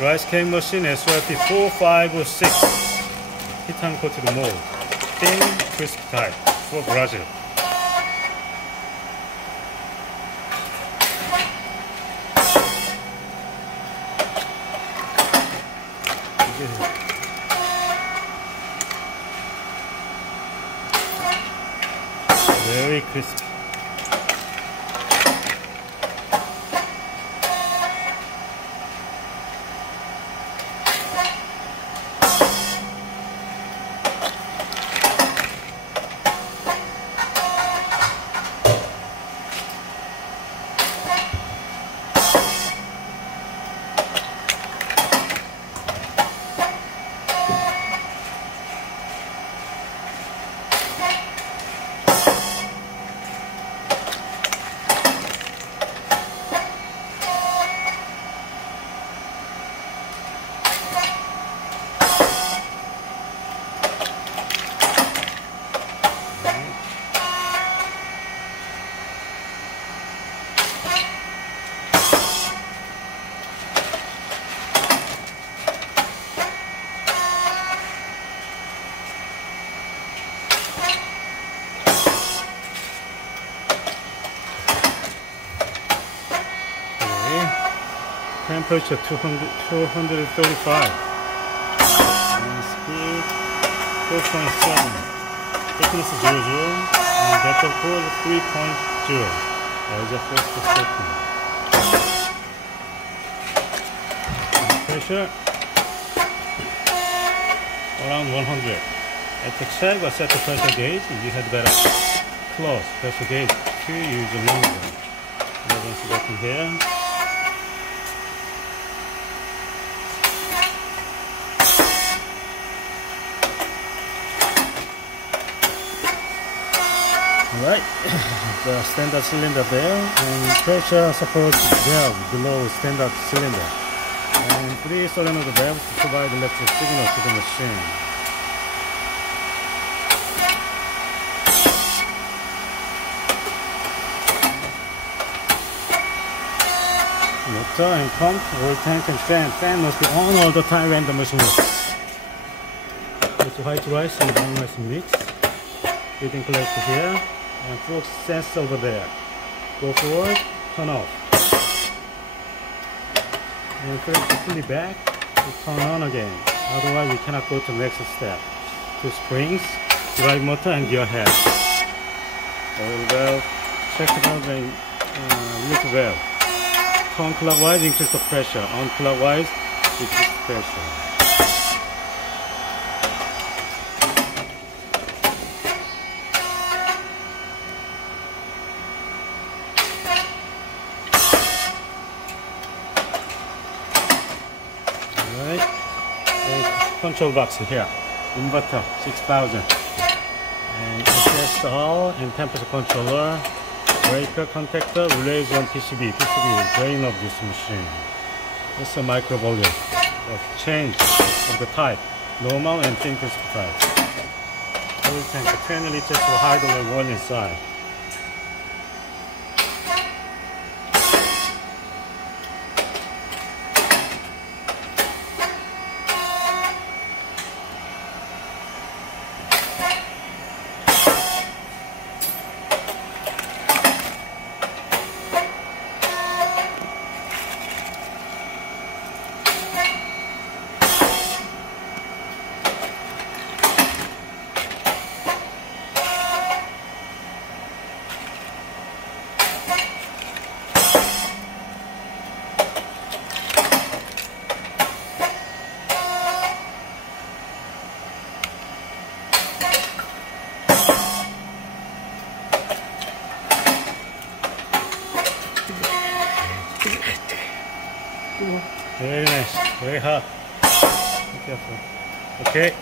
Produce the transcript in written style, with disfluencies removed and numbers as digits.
rice cake machine SYP4506 Titanium Coated Mould, thin, crisp type for Brazil. Very crispy. Temperature 235 and speed 4.7, thickness 0, and depth of core 3.0, area force per second. Pressure around 100. At the check or set the pressure gauge, you had better close pressure gauge to use a longer. Emergency button here. Alright, the standard cylinder there, and pressure support valve below standard cylinder, and 3 solenoid valves to provide electric signal to the machine. Motor and pump, oil tank and fan. Fan must be on all the time when the machine works. It's white rice and brown rice mix. Feeding collector here. And flux sense over there. Go forward, turn off. And press fully back to turn on again. Otherwise we cannot go to the next step. 2 springs, drive motor and gear head. Oil valve, check valve and leak valve. Turn clockwise, increase the pressure. On clockwise, decrease the pressure. Control box here, inverter 6000, and SSR and temperature controller, breaker contactor, relays on PCB brain of this machine. This is a micro volume of change of the type, normal and thin crisp type. Oil tank 20 liters for hydraulic one inside. Very nice, very hot. Be careful. Okay.